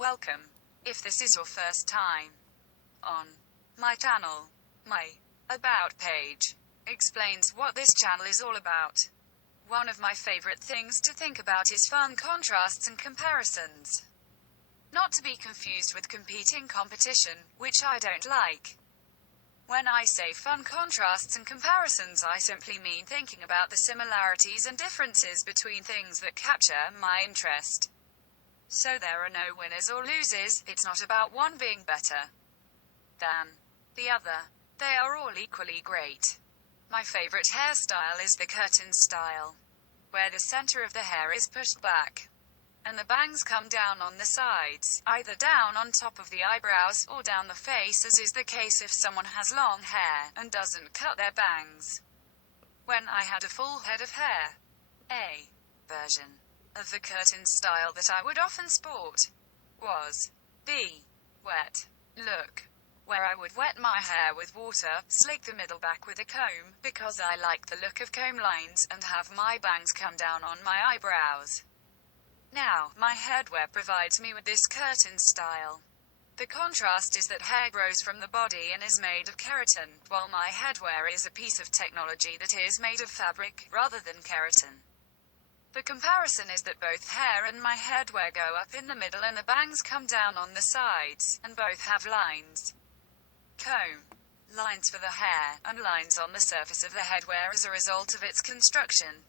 Welcome. If this is your first time on my channel, my About page explains what this channel is all about. One of my favorite things to think about is fun contrasts and comparisons. Not to be confused with competing competition, which I don't like. When I say fun contrasts and comparisons, I simply mean thinking about the similarities and differences between things that capture my interest. So there are no winners or losers, it's not about one being better than the other. They are all equally great. My favorite hairstyle is the curtain style, where the center of the hair is pushed back, and the bangs come down on the sides, either down on top of the eyebrows, or down the face, as is the case if someone has long hair, and doesn't cut their bangs. When I had a full head of hair, a version of the curtain style that I would often sport was the wet look, where I would wet my hair with water, slick the middle back with a comb, because I like the look of comb lines, and have my bangs come down on my eyebrows. Now, my headwear provides me with this curtain style. The contrast is that hair grows from the body and is made of keratin, while my headwear is a piece of technology that is made of fabric, rather than keratin. The comparison is that both hair and my headwear go up in the middle and the bangs come down on the sides, and both have lines. Comb lines for the hair, and lines on the surface of the headwear as a result of its construction.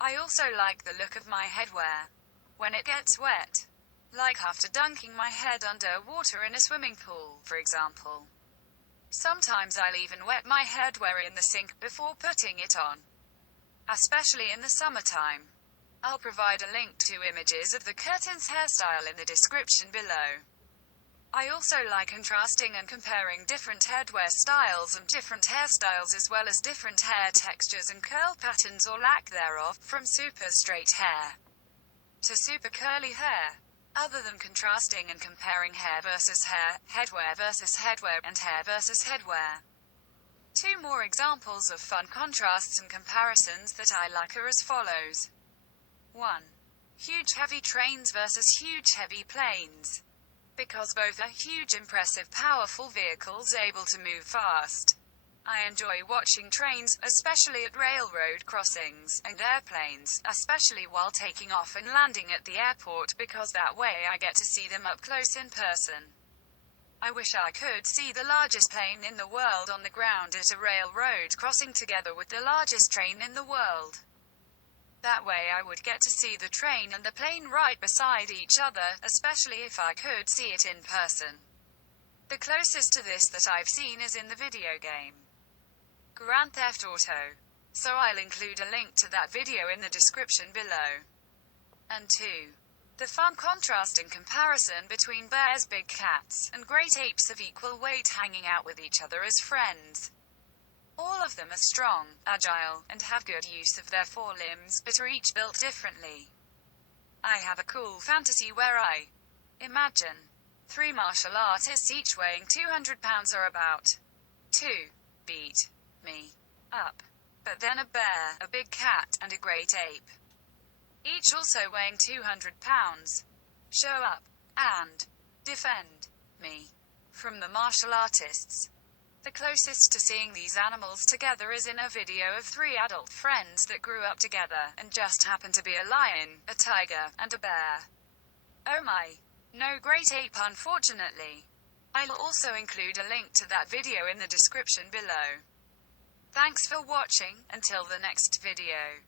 I also like the look of my headwear when it gets wet, like after dunking my head under water in a swimming pool, for example. Sometimes I'll even wet my headwear in the sink before putting it on, especially in the summertime. I'll provide a link to images of the curtains hairstyle in the description below. I also like contrasting and comparing different headwear styles and different hairstyles, as well as different hair textures and curl patterns or lack thereof, from super straight hair to super curly hair. Other than contrasting and comparing hair versus hair, headwear versus headwear, and hair versus headwear. Two more examples of fun contrasts and comparisons that I like are as follows. 1. Huge heavy trains versus huge heavy planes. Because both are huge, impressive, powerful vehicles able to move fast. I enjoy watching trains, especially at railroad crossings, and airplanes, especially while taking off and landing at the airport, because that way I get to see them up close in person. I wish I could see the largest plane in the world on the ground at a railroad crossing together with the largest train in the world. That way I would get to see the train and the plane right beside each other, especially if I could see it in person. The closest to this that I've seen is in the video game Grand Theft Auto, so I'll include a link to that video in the description below. And 2. The fun contrast and comparison between bears, big cats, and great apes of equal weight hanging out with each other as friends. All of them are strong, agile, and have good use of their forelimbs, but are each built differently. I have a cool fantasy where I imagine 3 martial artists each weighing 200 pounds are about to beat me up. But then a bear, a big cat, and a great ape, each also weighing 200 pounds, show up and defend me from the martial artists. The closest to seeing these animals together is in a video of 3 adult friends that grew up together, and just happen to be a lion, a tiger, and a bear. Oh my. No great ape, unfortunately. I'll also include a link to that video in the description below. Thanks for watching, until the next video.